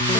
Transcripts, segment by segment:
Assalamualaikum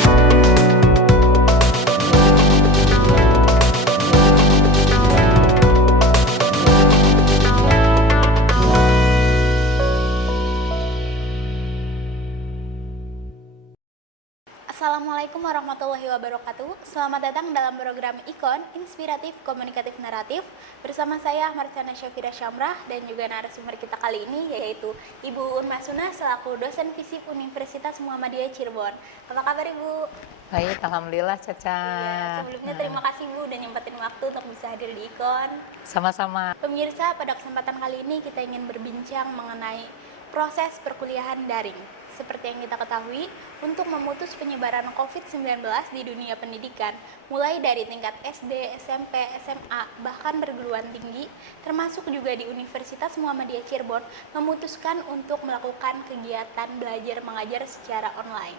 warahmatullahi wabarakatuh. Selamat datang dalam program IKON, Inspiratif Komunikatif Naratif. Bersama saya Marciana Syafira Syamrah dan juga narasumber kita kali ini yaitu Ibu Un Masuna selaku dosen FISIP Universitas Muhammadiyah Cirebon. Apa kabar Ibu? Baik, alhamdulillah Caca. Ya, sebelumnya terima kasih Bu dan nyempetin waktu untuk bisa hadir di IKON. Sama-sama. Pemirsa, pada kesempatan kali ini kita ingin berbincang mengenai proses perkuliahan daring. Seperti yang kita ketahui, untuk memutus penyebaran COVID-19 di dunia pendidikan, mulai dari tingkat SD, SMP, SMA, bahkan perguruan tinggi, termasuk juga di Universitas Muhammadiyah Cirebon, memutuskan untuk melakukan kegiatan belajar mengajar secara online.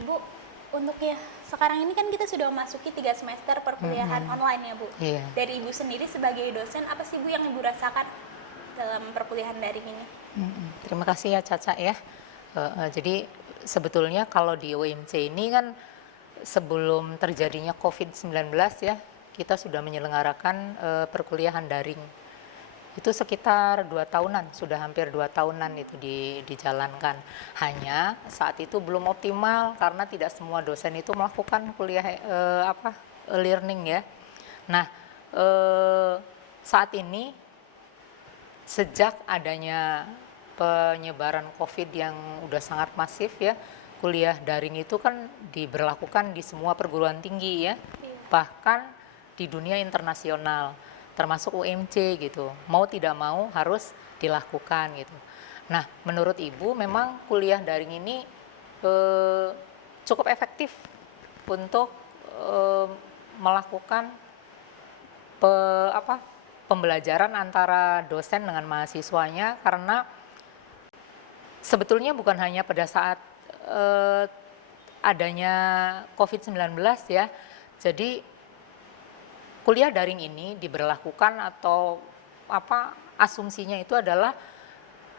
Ibu, untuknya sekarang ini kan kita sudah memasuki 3 semester perkuliahan online ya Bu. Iya. Dari Ibu sendiri sebagai dosen, apa sih Bu yang Ibu rasakan dalam perkuliahan daring ini? Terima kasih ya Caca ya. Jadi sebetulnya kalau di UMC ini kan sebelum terjadinya COVID-19 ya, kita sudah menyelenggarakan perkuliahan daring. Itu sekitar 2 tahunan, sudah hampir 2 tahunan itu dijalankan. Hanya saat itu belum optimal karena tidak semua dosen itu melakukan kuliah learning ya. Nah, saat ini sejak adanya penyebaran COVID yang udah sangat masif ya, kuliah daring itu kan diberlakukan di semua perguruan tinggi ya, bahkan di dunia internasional, termasuk UMC gitu. Mau tidak mau harus dilakukan gitu. Nah, menurut Ibu memang kuliah daring ini cukup efektif untuk melakukan pembelajaran antara dosen dengan mahasiswanya, karena sebetulnya bukan hanya pada saat adanya COVID-19 ya. Jadi kuliah daring ini diberlakukan atau asumsinya itu adalah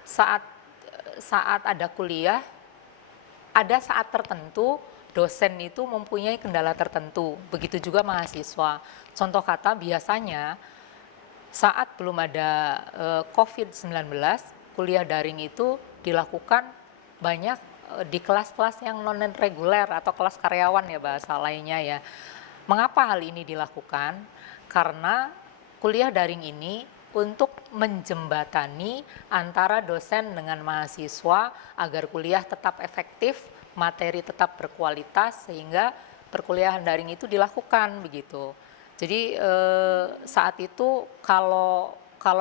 saat ada kuliah, ada saat tertentu dosen itu mempunyai kendala tertentu. Begitu juga mahasiswa. Contoh kata biasanya saat belum ada COVID-19, kuliah daring itu dilakukan banyak di kelas-kelas yang non-reguler atau kelas karyawan ya bahasa lainnya ya. Mengapa hal ini dilakukan? Karena kuliah daring ini untuk menjembatani antara dosen dengan mahasiswa agar kuliah tetap efektif, materi tetap berkualitas, sehingga perkuliahan daring itu dilakukan begitu. Jadi saat itu kalau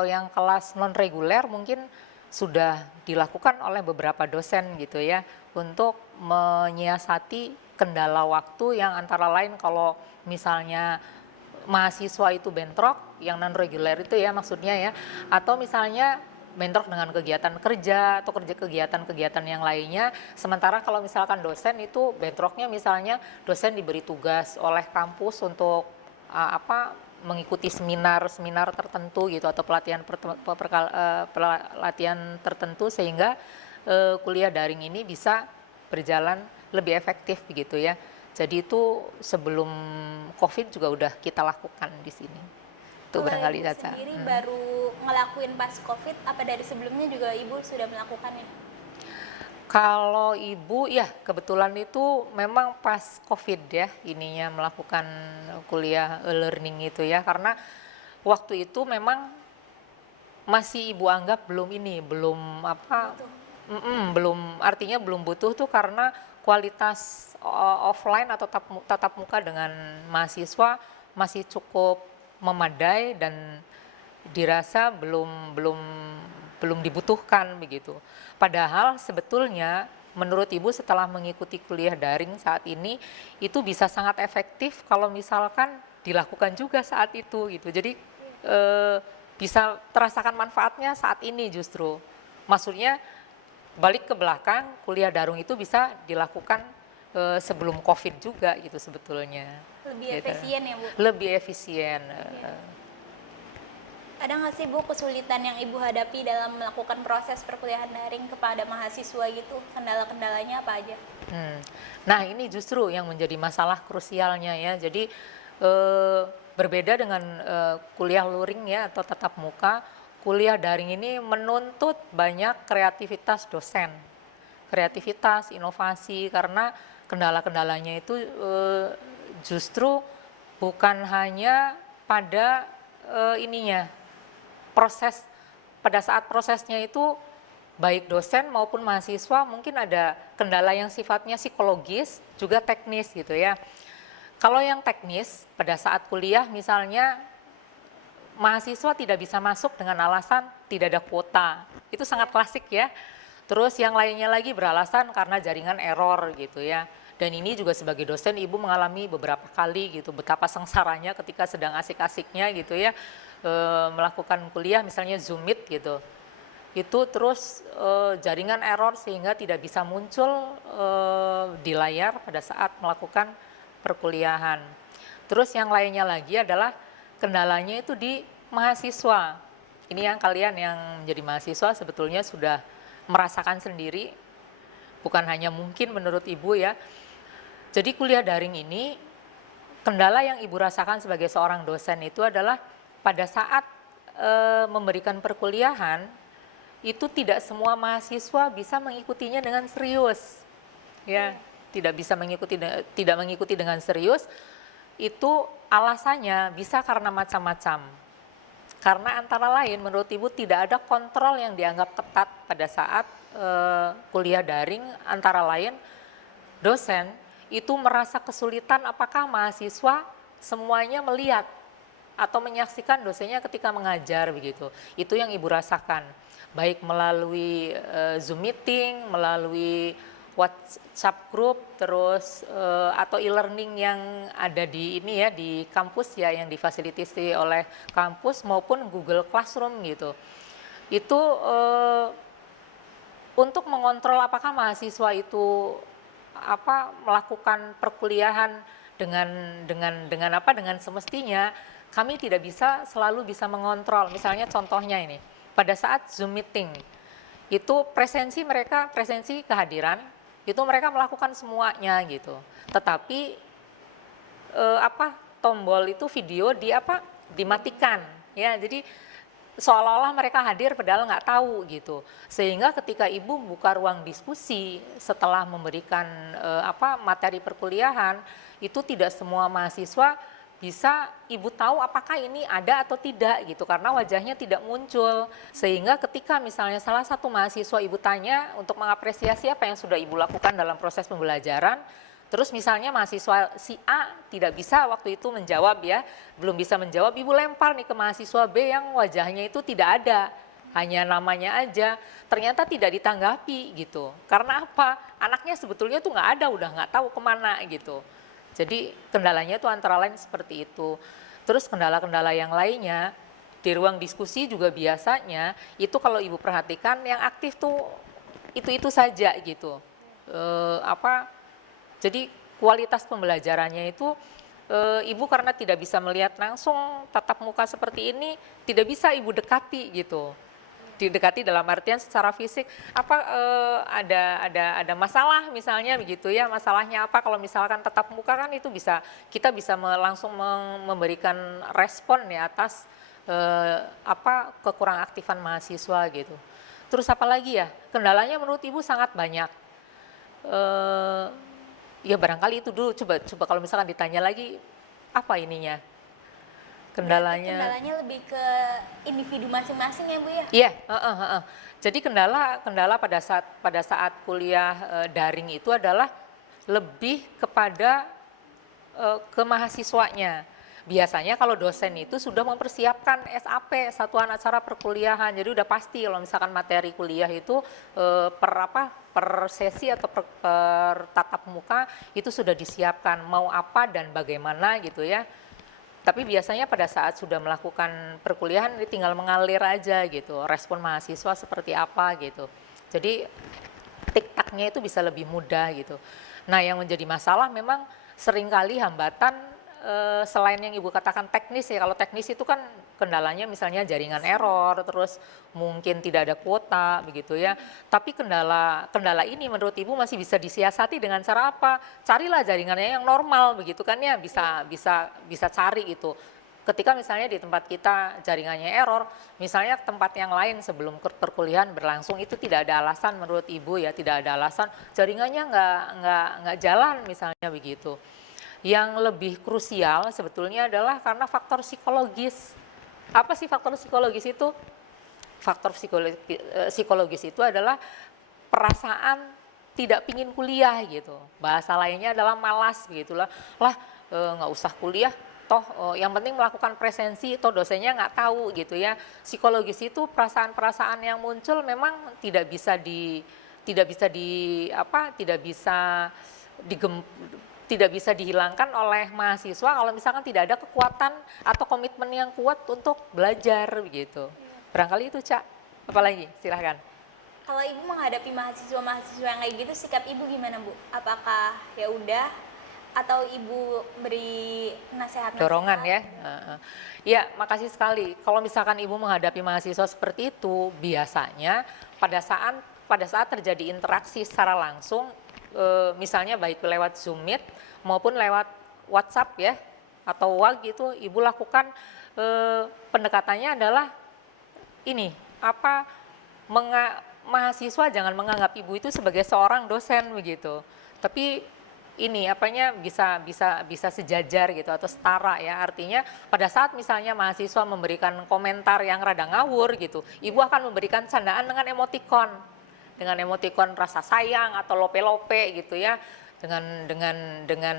yang kelas non reguler mungkin sudah dilakukan oleh beberapa dosen gitu ya, untuk menyiasati kendala waktu yang antara lain kalau misalnya mahasiswa itu bentrok, yang non reguler itu ya maksudnya ya, atau misalnya bentrok dengan kegiatan kerja atau kegiatan-kegiatan yang lainnya. Sementara kalau misalkan dosen itu bentroknya misalnya dosen diberi tugas oleh kampus untuk mengikuti seminar tertentu gitu, atau pelatihan tertentu, sehingga kuliah daring ini bisa berjalan lebih efektif begitu ya. Jadi itu sebelum COVID juga udah kita lakukan di sini. Itu barangkali Caca. Sendiri baru ngelakuin pas COVID, apa dari sebelumnya juga Ibu sudah melakukannya? Kalau Ibu ya kebetulan itu memang pas COVID ya ininya melakukan kuliah learning itu ya, karena waktu itu memang masih Ibu anggap artinya belum butuh tuh, karena kualitas offline atau tatap muka dengan mahasiswa masih cukup memadai dan dirasa belum dibutuhkan begitu. Padahal sebetulnya menurut Ibu setelah mengikuti kuliah daring saat ini itu bisa sangat efektif kalau misalkan dilakukan juga saat itu gitu. Jadi bisa terasakan manfaatnya saat ini justru. Maksudnya balik ke belakang, kuliah daring itu bisa dilakukan sebelum COVID juga gitu sebetulnya. Lebih efisien ya Bu? Lebih efisien. Ada nggak sih Bu kesulitan yang Ibu hadapi dalam melakukan proses perkuliahan daring kepada mahasiswa gitu? Kendala-kendalanya apa aja? Hmm. Nah, ini justru yang menjadi masalah krusialnya ya. Jadi eh, berbeda dengan kuliah luring ya atau tatap muka, kuliah daring ini menuntut banyak kreativitas dosen, kreativitas, inovasi karena kendala-kendalanya itu justru bukan hanya pada ininya proses pada saat prosesnya itu baik dosen maupun mahasiswa mungkin ada kendala yang sifatnya psikologis juga teknis gitu ya. Kalau yang teknis pada saat kuliah misalnya mahasiswa tidak bisa masuk dengan alasan tidak ada kuota. Itu sangat klasik ya. Terus yang lainnya lagi beralasan karena jaringan error gitu ya. Dan ini juga sebagai dosen ibu mengalami beberapa kali gitu betapa sengsaranya ketika sedang asik-asiknya gitu ya melakukan kuliah misalnya Zoom Meet gitu. Itu terus jaringan error sehingga tidak bisa muncul di layar pada saat melakukan perkuliahan. Terus yang lainnya lagi adalah kendalanya itu di mahasiswa. Ini yang kalian yang menjadi mahasiswa sebetulnya sudah merasakan sendiri, bukan hanya mungkin menurut ibu ya. Jadi kuliah daring ini, kendala yang ibu rasakan sebagai seorang dosen itu adalah pada saat memberikan perkuliahan, itu tidak semua mahasiswa bisa mengikutinya dengan serius. Ya, tidak mengikuti dengan serius. Itu alasannya bisa karena macam-macam. Karena antara lain menurut ibu tidak ada kontrol yang dianggap ketat pada saat kuliah daring, antara lain dosen itu merasa kesulitan apakah mahasiswa semuanya melihat atau menyaksikan dosennya ketika mengajar begitu. Itu yang ibu rasakan, baik melalui Zoom meeting, melalui WhatsApp group, terus atau e-learning yang ada di ini ya di kampus ya yang difasilitasi oleh kampus maupun Google Classroom gitu. Itu untuk mengontrol apakah mahasiswa itu melakukan perkuliahan dengan semestinya, kami tidak bisa selalu bisa mengontrol. Misalnya contohnya ini, pada saat Zoom meeting itu presensi kehadiran itu mereka melakukan semuanya gitu. Tetapi tombol itu video dimatikan ya. Jadi seolah-olah mereka hadir padahal nggak tahu gitu. Sehingga ketika ibu buka ruang diskusi setelah memberikan materi perkuliahan, itu tidak semua mahasiswa bisa ibu tahu apakah ini ada atau tidak gitu karena wajahnya tidak muncul. Sehingga ketika misalnya salah satu mahasiswa ibu tanya untuk mengapresiasi apa yang sudah ibu lakukan dalam proses pembelajaran, terus misalnya mahasiswa si A tidak bisa waktu itu menjawab ya, belum bisa menjawab, ibu lempar nih ke mahasiswa B yang wajahnya itu tidak ada, hanya namanya aja, ternyata tidak ditanggapi gitu. Karena apa? Anaknya sebetulnya tuh nggak ada, udah nggak tahu kemana gitu. Jadi kendalanya itu antara lain seperti itu. Terus kendala-kendala yang lainnya, di ruang diskusi juga biasanya, itu kalau ibu perhatikan yang aktif tuh itu saja gitu. Jadi kualitas pembelajarannya itu ibu karena tidak bisa melihat langsung tatap muka seperti ini, tidak bisa ibu dekati gitu. Didekati dalam artian secara fisik ada masalah misalnya begitu ya, masalahnya apa, kalau misalkan tatap muka kan itu kita bisa langsung memberikan respon ya atas kekurang aktifan mahasiswa gitu. Terus apa lagi ya, kendalanya menurut ibu sangat banyak. Ya barangkali itu dulu, coba kalau misalkan ditanya lagi apa ininya kendalanya lebih ke individu masing-masing ya Bu ya? Iya, jadi kendala pada saat kuliah daring itu adalah lebih kepada ke mahasiswanya. Biasanya kalau dosen itu sudah mempersiapkan SAP, satuan acara perkuliahan, jadi udah pasti kalau misalkan materi kuliah itu per sesi atau per tatap muka itu sudah disiapkan mau apa dan bagaimana gitu ya. Tapi biasanya pada saat sudah melakukan perkuliahan ini tinggal mengalir aja gitu, respon mahasiswa seperti apa gitu. Jadi tik-taknya itu bisa lebih mudah gitu. Nah yang menjadi masalah memang seringkali hambatan selain yang ibu katakan teknis ya, kalau teknis itu kan kendalanya misalnya jaringan error, terus mungkin tidak ada kuota begitu ya. Tapi kendala ini menurut Ibu masih bisa disiasati dengan cara apa? Carilah jaringannya yang normal begitu kan ya, bisa cari itu. Ketika misalnya di tempat kita jaringannya error, misalnya tempat yang lain sebelum perkuliahan berlangsung itu tidak ada alasan menurut Ibu ya, tidak ada alasan jaringannya nggak jalan misalnya begitu. Yang lebih krusial sebetulnya adalah karena faktor psikologis. Apa sih faktor psikologis itu? Faktor psikologis itu adalah perasaan tidak pingin kuliah gitu. Bahasa lainnya adalah malas begitulah. Nggak usah kuliah, toh yang penting melakukan presensi, toh dosennya nggak tahu gitu ya. Psikologis itu perasaan-perasaan yang muncul memang tidak bisa tidak bisa dihilangkan oleh mahasiswa kalau misalkan tidak ada kekuatan atau komitmen yang kuat untuk belajar begitu. Barangkali itu, Cak. Apalagi? Silahkan. Kalau Ibu menghadapi mahasiswa-mahasiswa yang kayak gitu, sikap Ibu gimana, Bu? Apakah ya udah atau Ibu beri nasihat? Dorongan ya. Ya, makasih sekali. Kalau misalkan Ibu menghadapi mahasiswa seperti itu, biasanya pada saat terjadi interaksi secara langsung, misalnya baik lewat Zoom Meet maupun lewat WhatsApp ya atau WA gitu, Ibu lakukan pendekatannya adalah ini mahasiswa jangan menganggap Ibu itu sebagai seorang dosen begitu, tapi ini bisa sejajar gitu atau setara ya. Artinya pada saat misalnya mahasiswa memberikan komentar yang rada ngawur gitu, Ibu akan memberikan candaan dengan emotikon rasa sayang atau lope-lope gitu ya, dengan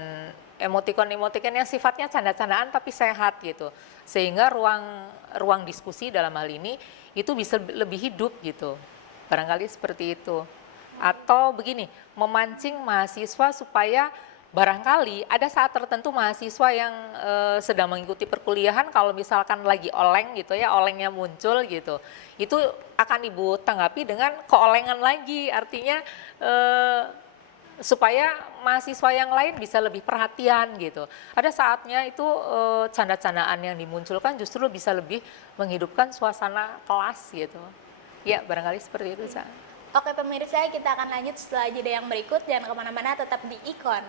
emotikon yang sifatnya canda-candaan tapi sehat gitu, sehingga ruang diskusi dalam hal ini itu bisa lebih hidup gitu, barangkali seperti itu. Atau begini, memancing mahasiswa supaya barangkali ada saat tertentu mahasiswa yang sedang mengikuti perkuliahan, kalau misalkan lagi oleng gitu ya, olengnya muncul gitu, itu akan Ibu tanggapi dengan keolengan lagi, artinya supaya mahasiswa yang lain bisa lebih perhatian gitu. Ada saatnya itu canda-candaan yang dimunculkan justru bisa lebih menghidupkan suasana kelas gitu. Ya, barangkali seperti itu, Sa. Oke pemirsa, kita akan lanjut setelah jeda yang berikut. Jangan kemana-mana, tetap di Ikon.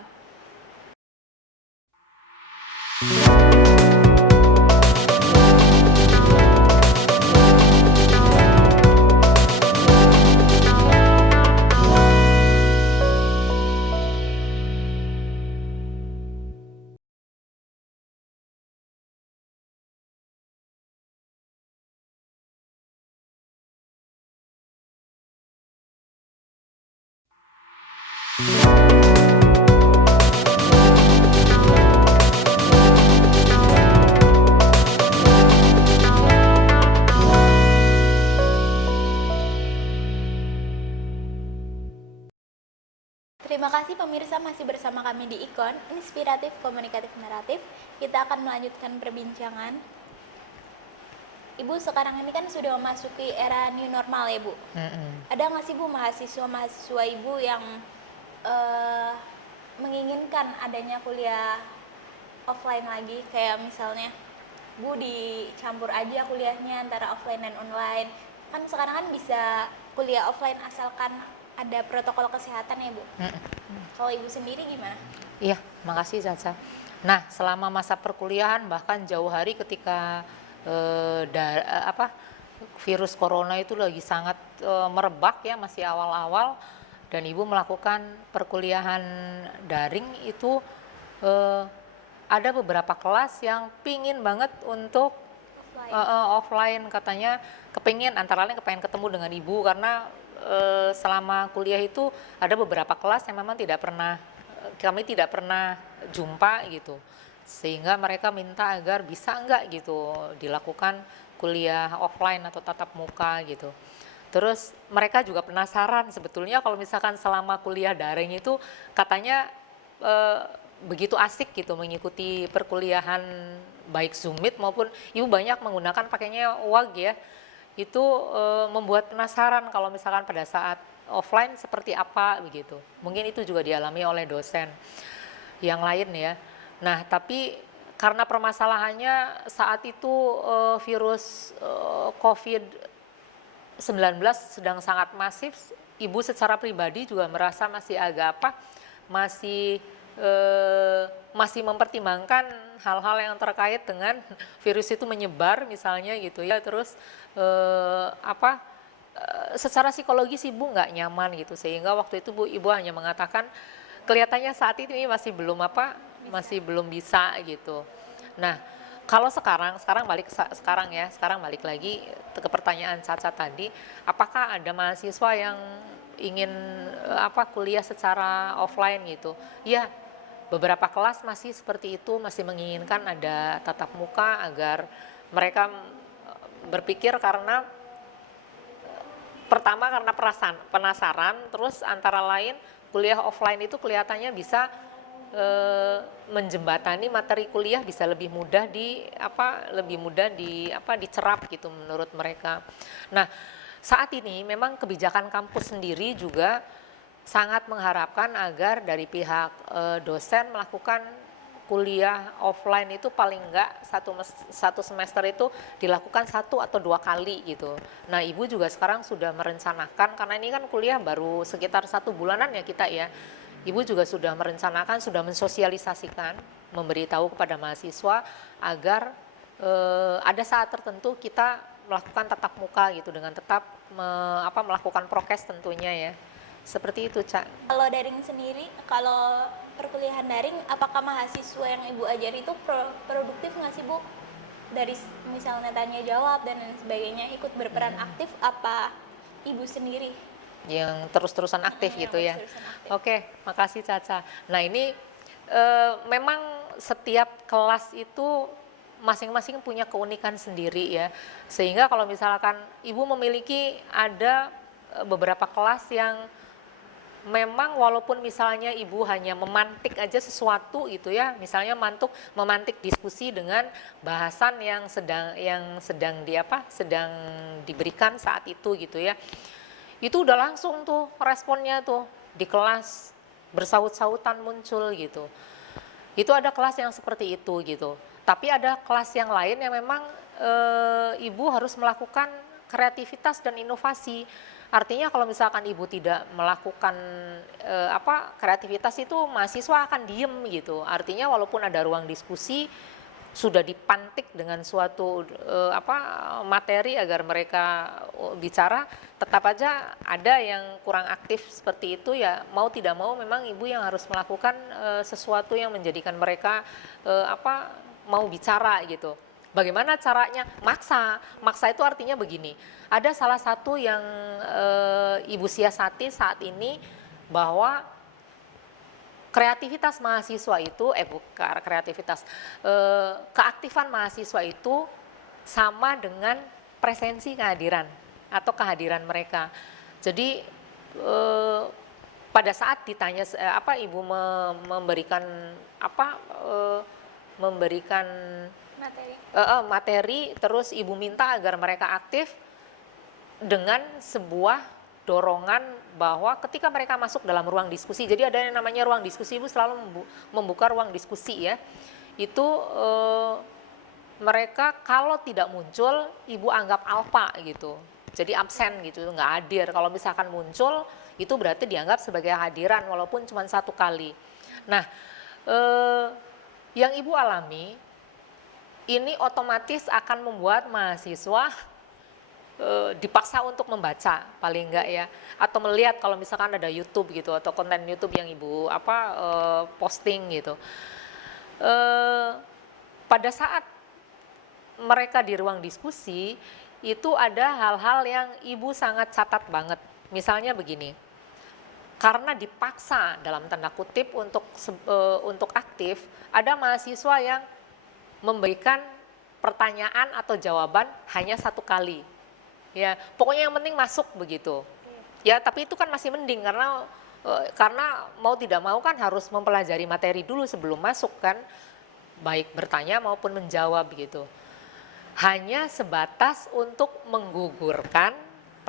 Terima kasih pemirsa, masih bersama kami di Ikon, Inspiratif Komunikatif Naratif. Kita akan melanjutkan perbincangan. Ibu, sekarang ini kan sudah memasuki era new normal ya, Bu? Ada nggak sih, Bu, mahasiswa Ibu yang menginginkan adanya kuliah offline lagi? Kayak misalnya, Bu, dicampur aja kuliahnya antara offline dan online. Kan sekarang kan bisa kuliah offline asalkan ada protokol kesehatan ya, Bu. Kalau Ibu sendiri gimana? Iya, makasih Caca. Nah, selama masa perkuliahan bahkan jauh hari ketika virus corona itu lagi sangat merebak ya, masih awal-awal, dan Ibu melakukan perkuliahan daring itu, ada beberapa kelas yang pingin banget untuk offline, katanya antara lain kepengen ketemu dengan Ibu karena selama kuliah itu ada beberapa kelas yang memang kami tidak pernah jumpa gitu, sehingga mereka minta agar bisa enggak gitu dilakukan kuliah offline atau tatap muka gitu. Terus mereka juga penasaran sebetulnya kalau misalkan selama kuliah daring itu katanya begitu asik gitu mengikuti perkuliahan baik Zoom Meet maupun Ibu banyak menggunakan pakainya WAG ya. Itu membuat penasaran kalau misalkan pada saat offline seperti apa begitu. Mungkin itu juga dialami oleh dosen yang lain ya. Nah, tapi karena permasalahannya saat itu virus COVID-19 sedang sangat masif, ibu secara pribadi juga merasa masih agak masih mempertimbangkan hal-hal yang terkait dengan virus itu menyebar misalnya gitu ya, terus secara psikologis ibu nggak nyaman gitu, sehingga waktu itu ibu hanya mengatakan kelihatannya saat ini masih belum bisa gitu. Nah, kalau sekarang balik lagi ke pertanyaan Caca tadi, apakah ada mahasiswa yang ingin kuliah secara offline gitu? Ya, beberapa kelas masih seperti itu, masih menginginkan ada tatap muka agar mereka berpikir karena pertama karena penasaran, terus antara lain kuliah offline itu kelihatannya bisa menjembatani materi kuliah, bisa lebih mudah dicerap gitu menurut mereka. Nah, saat ini memang kebijakan kampus sendiri juga sangat mengharapkan agar dari pihak dosen melakukan kuliah offline itu paling enggak satu semester itu dilakukan 1 atau 2 kali gitu. Nah, ibu juga sekarang sudah merencanakan, karena ini kan kuliah baru sekitar 1 bulanan ya kita ya. Ibu juga sudah merencanakan, sudah mensosialisasikan, memberitahu kepada mahasiswa agar ada saat tertentu kita melakukan tatap muka gitu, dengan tetap melakukan prokes tentunya ya. Seperti itu, Cak. Kalau daring sendiri, kalau perkuliahan daring, apakah mahasiswa yang ibu ajari itu produktif nggak sih, Bu? Dari misalnya tanya jawab dan lain sebagainya, ikut berperan aktif apa ibu sendiri? Yang terus-terusan aktif gitu ya. Aktif. Oke, makasih Caca. Nah, ini memang setiap kelas itu masing-masing punya keunikan sendiri ya. Sehingga kalau misalkan ibu memiliki ada beberapa kelas yang memang walaupun misalnya ibu hanya memantik aja sesuatu gitu ya, misalnya memantik diskusi dengan bahasan yang sedang diberikan saat itu gitu ya. Itu udah langsung tuh responnya tuh di kelas bersaut-sautan muncul gitu. Itu ada kelas yang seperti itu gitu. Tapi ada kelas yang lain yang memang ibu harus melakukan kreativitas dan inovasi. Artinya kalau misalkan ibu tidak melakukan kreativitas itu mahasiswa akan diem gitu. Artinya walaupun ada ruang diskusi, sudah dipantik dengan suatu materi agar mereka bicara, tetap aja ada yang kurang aktif seperti itu ya, mau tidak mau memang ibu yang harus melakukan sesuatu yang menjadikan mereka mau bicara gitu. Bagaimana caranya? Maksa itu artinya begini, ada salah satu yang ibu siasati saat ini, bahwa kreativitas mahasiswa itu, keaktifan mahasiswa itu sama dengan presensi kehadiran atau kehadiran mereka. Jadi pada saat ditanya ibu memberikan materi, terus ibu minta agar mereka aktif dengan sebuah dorongan bahwa ketika mereka masuk dalam ruang diskusi, jadi ada yang namanya ruang diskusi, ibu selalu membuka ruang diskusi ya, itu mereka kalau tidak muncul ibu anggap alpa gitu, jadi absen gitu, nggak hadir. Kalau misalkan muncul itu berarti dianggap sebagai hadiran walaupun cuma 1 kali. Nah, yang ibu alami ini otomatis akan membuat mahasiswa dipaksa untuk membaca paling enggak ya, atau melihat kalau misalkan ada YouTube gitu atau konten YouTube yang ibu posting gitu. Pada saat mereka di ruang diskusi itu ada hal-hal yang ibu sangat catat banget. Misalnya begini, karena dipaksa dalam tanda kutip untuk aktif, ada mahasiswa yang memberikan pertanyaan atau jawaban hanya 1 kali. Ya, pokoknya yang penting masuk begitu. Ya, tapi itu kan masih mending karena mau tidak mau kan harus mempelajari materi dulu sebelum masuk kan, baik bertanya maupun menjawab gitu. Hanya sebatas untuk menggugurkan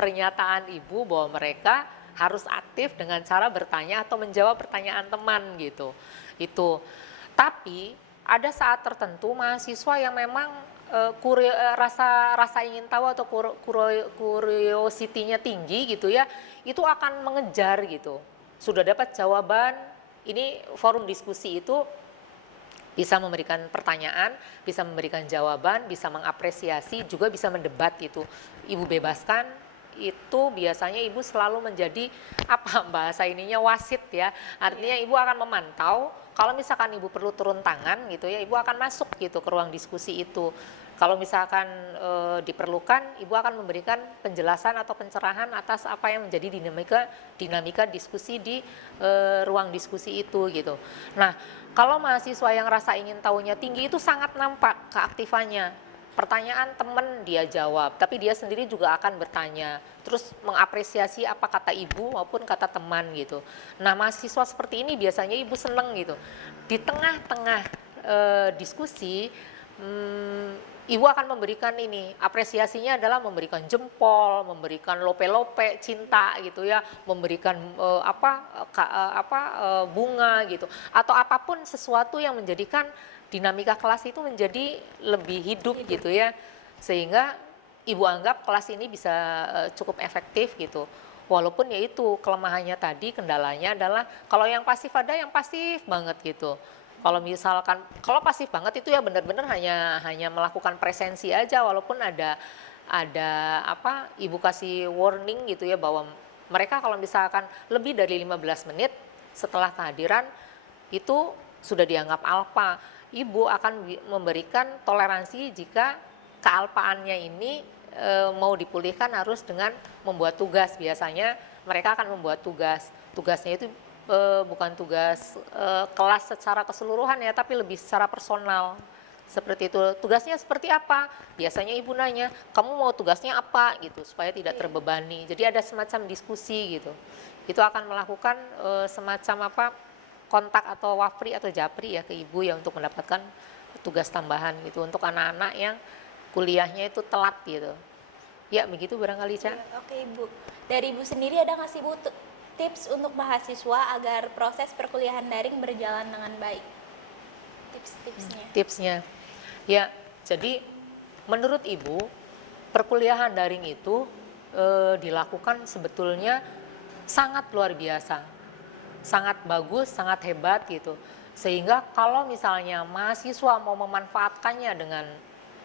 pernyataan ibu bahwa mereka harus aktif dengan cara bertanya atau menjawab pertanyaan teman gitu. Itu. Tapi ada saat tertentu mahasiswa yang memang rasa ingin tahu atau curiosity-nya tinggi gitu ya, itu akan mengejar gitu. Sudah dapat jawaban, ini forum diskusi itu bisa memberikan pertanyaan, bisa memberikan jawaban, bisa mengapresiasi, juga bisa mendebat gitu. Ibu bebaskan, itu biasanya ibu selalu menjadi apa bahasa ininya wasit ya. Artinya ibu akan memantau, kalau misalkan ibu perlu turun tangan gitu ya, ibu akan masuk gitu ke ruang diskusi itu. Kalau misalkan diperlukan, ibu akan memberikan penjelasan atau pencerahan atas apa yang menjadi dinamika diskusi di ruang diskusi itu gitu. Nah, kalau mahasiswa yang rasa ingin tahunya tinggi itu sangat nampak keaktifannya. Pertanyaan teman dia jawab, tapi dia sendiri juga akan bertanya, terus mengapresiasi apa kata ibu maupun kata teman gitu. Nah, mahasiswa seperti ini biasanya ibu seneng gitu. Di tengah-tengah diskusi, ibu akan memberikan ini, apresiasinya adalah memberikan jempol, memberikan lope-lope cinta gitu ya, memberikan bunga gitu, atau apapun sesuatu yang menjadikan dinamika kelas itu menjadi lebih hidup gitu ya, sehingga ibu anggap kelas ini bisa cukup efektif gitu. Walaupun ya itu kelemahannya tadi, kendalanya adalah kalau yang pasif ada yang pasif banget gitu. Kalau misalkan, kalau pasif banget itu ya benar-benar hanya melakukan presensi aja, walaupun ada ibu kasih warning gitu ya, bahwa mereka kalau misalkan lebih dari 15 menit setelah kehadiran itu sudah dianggap alfa. Ibu akan memberikan toleransi jika kealpaannya ini mau dipulihkan harus dengan membuat tugas. Biasanya mereka akan membuat tugas. Tugasnya itu bukan tugas kelas secara keseluruhan ya, tapi lebih secara personal. Seperti itu. Tugasnya seperti apa? Biasanya ibu nanya, kamu mau tugasnya apa gitu, supaya tidak terbebani. Jadi ada semacam diskusi gitu. Itu akan melakukan semacam kontak atau wafri atau japri ya ke ibu ya, untuk mendapatkan tugas tambahan gitu untuk anak-anak yang kuliahnya itu telat gitu. Ya begitu barangkali, Ca. Oke Ibu, dari Ibu sendiri ada nggak sih Bu tips untuk mahasiswa agar proses perkuliahan daring berjalan dengan baik? Tipsnya, ya jadi menurut Ibu perkuliahan daring itu dilakukan sebetulnya sangat luar biasa, sangat bagus, sangat hebat gitu. Sehingga kalau misalnya mahasiswa mau memanfaatkannya dengan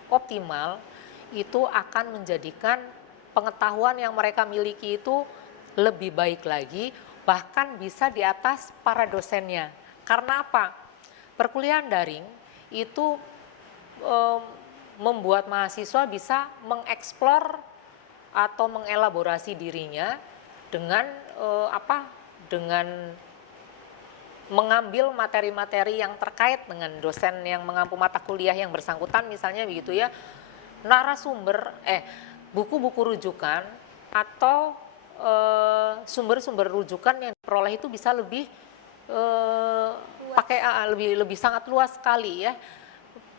optimal, itu akan menjadikan pengetahuan yang mereka miliki itu lebih baik lagi, bahkan bisa di atas para dosennya. Karena apa? Perkuliahan daring itu membuat mahasiswa bisa mengeksplor atau mengelaborasi dirinya dengan dengan mengambil materi-materi yang terkait dengan dosen yang mengampu mata kuliah yang bersangkutan, misalnya begitu ya, narasumber buku-buku rujukan atau sumber-sumber rujukan yang diperoleh itu bisa lebih lebih sangat luas sekali ya,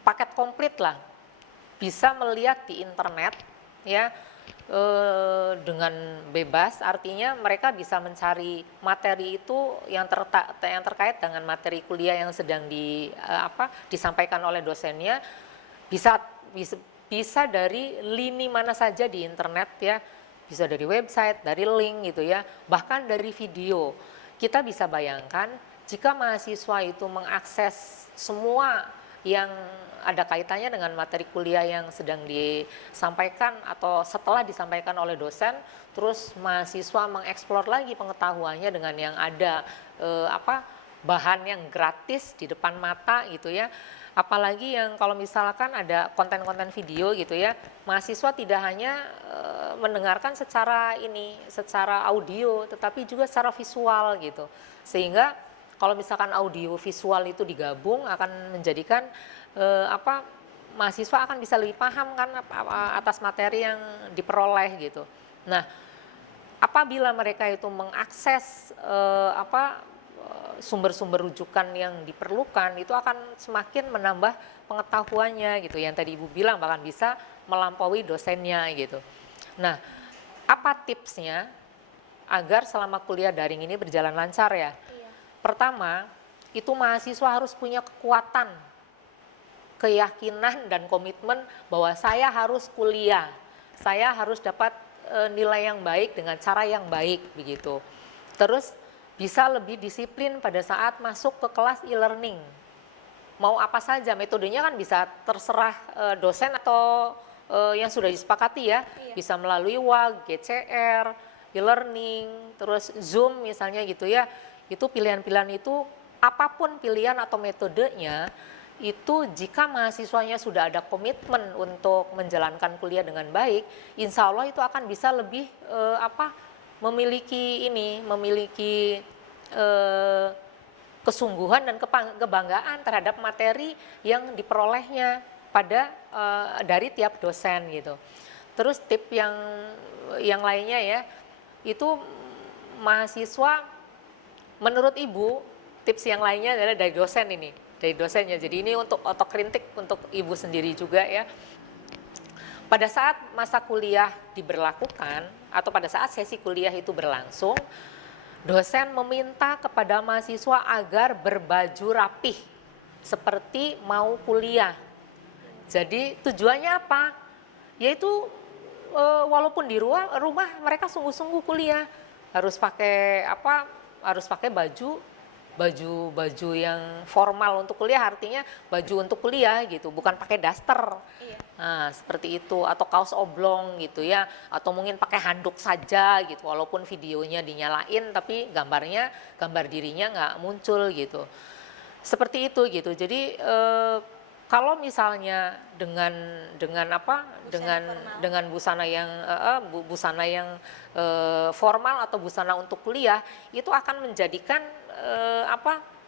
paket komplit lah, bisa melihat di internet ya dengan bebas. Artinya mereka bisa mencari materi itu yang terkait dengan materi kuliah yang sedang disampaikan oleh dosennya, bisa dari lini mana saja di internet ya, bisa dari website, dari link gitu ya, bahkan dari video. Kita bisa bayangkan jika mahasiswa itu mengakses semua yang ada kaitannya dengan materi kuliah yang sedang disampaikan atau setelah disampaikan oleh dosen, terus mahasiswa mengeksplor lagi pengetahuannya dengan yang ada bahan yang gratis di depan mata gitu ya. Apalagi yang kalau misalkan ada konten-konten video gitu ya, mahasiswa tidak hanya mendengarkan secara audio, tetapi juga secara visual gitu. Sehingga kalau misalkan audio visual itu digabung akan menjadikan mahasiswa akan bisa lebih paham kan atas materi yang diperoleh gitu. Nah, apabila mereka itu mengakses sumber-sumber rujukan yang diperlukan, itu akan semakin menambah pengetahuannya gitu. Yang tadi Ibu bilang bahkan bisa melampaui dosennya gitu. Nah, apa tipsnya agar selama kuliah daring ini berjalan lancar ya? Pertama, itu mahasiswa harus punya kekuatan keyakinan dan komitmen bahwa saya harus kuliah, saya harus dapat nilai yang baik dengan cara yang baik begitu. Terus bisa lebih disiplin pada saat masuk ke kelas e-learning. Mau apa saja metodenya kan bisa terserah dosen atau yang sudah disepakati ya. Iya. Bisa melalui WAG, GCR, e-learning, terus Zoom misalnya gitu ya. Itu pilihan-pilihan itu apapun pilihan atau metodenya itu jika mahasiswanya sudah ada komitmen untuk menjalankan kuliah dengan baik, insya Allah itu akan bisa lebih memiliki kesungguhan dan kebanggaan terhadap materi yang diperolehnya pada dari tiap dosen gitu. Terus tip yang lainnya ya, itu mahasiswa menurut Ibu tips yang lainnya adalah dari dosen ini. Dari dosennya, jadi ini untuk otokritik untuk Ibu sendiri juga ya. Pada saat masa kuliah diberlakukan atau pada saat sesi kuliah itu berlangsung, dosen meminta kepada mahasiswa agar berbaju rapih seperti mau kuliah. Jadi tujuannya apa? Yaitu walaupun di rumah mereka sungguh-sungguh kuliah, harus pakai Harus pakai baju yang formal untuk kuliah, artinya baju untuk kuliah gitu, bukan pakai daster. Iya. Nah, seperti itu, atau kaos oblong gitu ya, atau mungkin pakai handuk saja gitu, walaupun videonya dinyalain tapi gambar dirinya nggak muncul gitu. Seperti itu gitu. Jadi kalau misalnya dengan busana yang formal atau busana untuk kuliah, itu akan menjadikan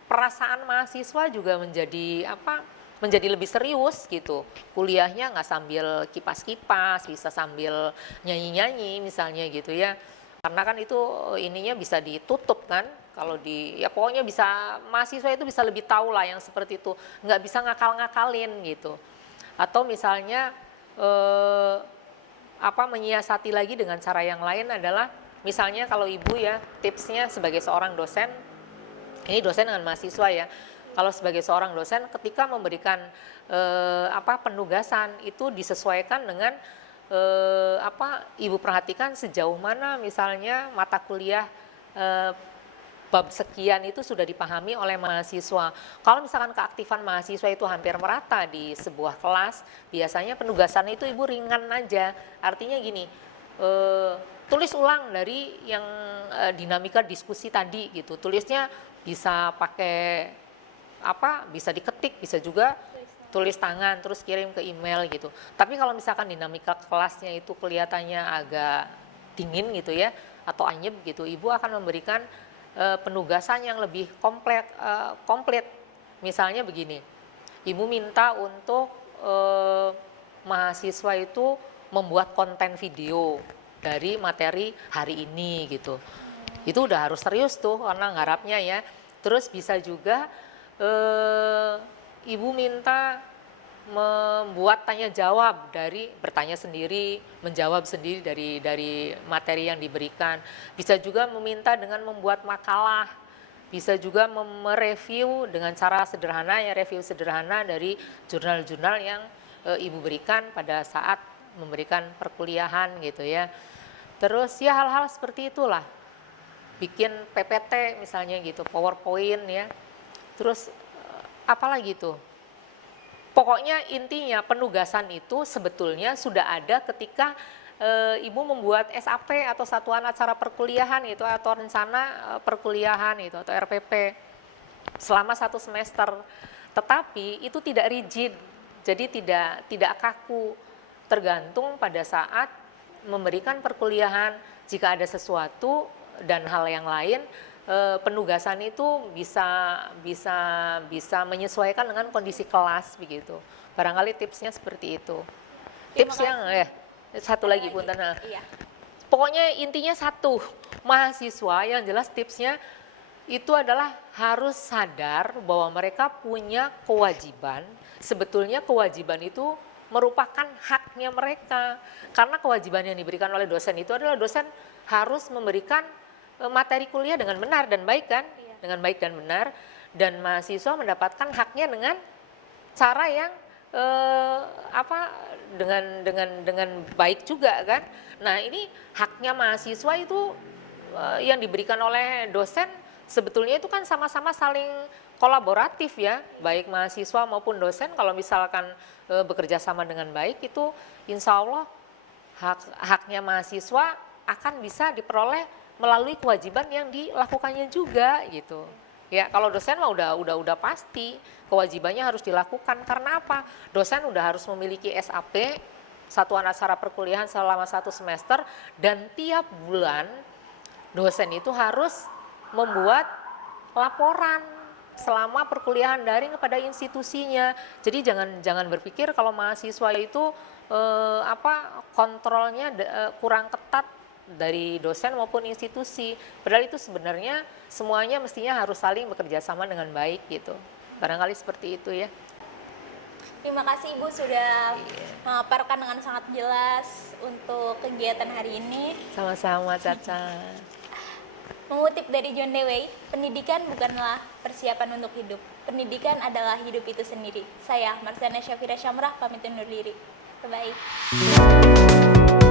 perasaan mahasiswa juga menjadi lebih serius gitu. Kuliahnya nggak sambil kipas-kipas, bisa sambil nyanyi-nyanyi misalnya gitu ya. Karena kan itu ininya bisa ditutup kan. Kalau pokoknya bisa, mahasiswa itu bisa lebih tahu lah yang seperti itu, nggak bisa ngakal-ngakalin gitu. Atau misalnya menyiasati lagi dengan cara yang lain adalah, misalnya kalau Ibu ya, tipsnya sebagai seorang dosen, ini dosen dengan mahasiswa ya, kalau sebagai seorang dosen ketika memberikan penugasan itu disesuaikan dengan Ibu perhatikan sejauh mana misalnya mata kuliah bab sekian itu sudah dipahami oleh mahasiswa. Kalau misalkan keaktifan mahasiswa itu hampir merata di sebuah kelas, biasanya penugasan itu Ibu ringan aja. Artinya gini, tulis ulang dari yang dinamika diskusi tadi gitu. Tulisnya bisa pakai bisa diketik, bisa juga tulis tangan terus kirim ke email gitu. Tapi kalau misalkan dinamika kelasnya itu kelihatannya agak dingin gitu ya, atau anyep gitu, Ibu akan memberikan penugasan yang lebih komplit. Misalnya begini, Ibu minta untuk mahasiswa itu membuat konten video dari materi hari ini gitu. Itu udah harus serius tuh karena ngharapnya ya. Terus bisa juga Ibu minta membuat tanya jawab, dari bertanya sendiri, menjawab sendiri dari materi yang diberikan. Bisa juga meminta dengan membuat makalah, bisa juga mereview dengan cara sederhana ya, review sederhana dari jurnal-jurnal yang Ibu berikan pada saat memberikan perkuliahan gitu ya. Terus ya hal-hal seperti itulah, bikin PPT misalnya gitu, PowerPoint ya. Terus apalagi tuh? Pokoknya intinya penugasan itu sebetulnya sudah ada ketika Ibu membuat SAP atau satuan acara perkuliahan itu, atau rencana perkuliahan itu, atau RPP selama 1 semester. Tetapi itu tidak rigid, jadi tidak kaku, tergantung pada saat memberikan perkuliahan. Jika ada sesuatu dan hal yang lain, penugasan itu bisa menyesuaikan dengan kondisi kelas begitu. Barangkali tipsnya seperti itu. Tips yang satu lagi punten. Iya. Pokoknya intinya satu, mahasiswa yang jelas tipsnya itu adalah harus sadar bahwa mereka punya kewajiban. Sebetulnya kewajiban itu merupakan haknya mereka. Karena kewajiban yang diberikan oleh dosen itu adalah dosen harus memberikan materi kuliah dengan benar dan baik kan? Dengan baik dan benar, dan mahasiswa mendapatkan haknya dengan cara yang apa dengan baik juga kan. Nah, ini haknya mahasiswa itu yang diberikan oleh dosen sebetulnya itu kan sama-sama saling kolaboratif ya, baik mahasiswa maupun dosen kalau misalkan bekerja sama dengan baik itu insya Allah haknya mahasiswa akan bisa diperoleh melalui kewajiban yang dilakukannya juga gitu. Ya, kalau dosen mah udah pasti kewajibannya harus dilakukan. Karena apa? Dosen udah harus memiliki SAP, satuan acara perkuliahan selama 1 semester, dan tiap bulan dosen itu harus membuat laporan selama perkuliahan daring kepada institusinya. Jadi jangan berpikir kalau mahasiswa itu kontrolnya kurang ketat dari dosen maupun institusi. Padahal itu sebenarnya semuanya mestinya harus saling bekerja sama dengan baik gitu. Barangkali seperti itu ya. Terima kasih Ibu sudah memaparkan dengan sangat jelas untuk kegiatan hari ini. Sama-sama Caca. Mengutip dari John Dewey, pendidikan bukanlah persiapan untuk hidup. Pendidikan adalah hidup itu sendiri. Saya, Marsana Syafira Syamrah, pamit undur diri. Bye-bye.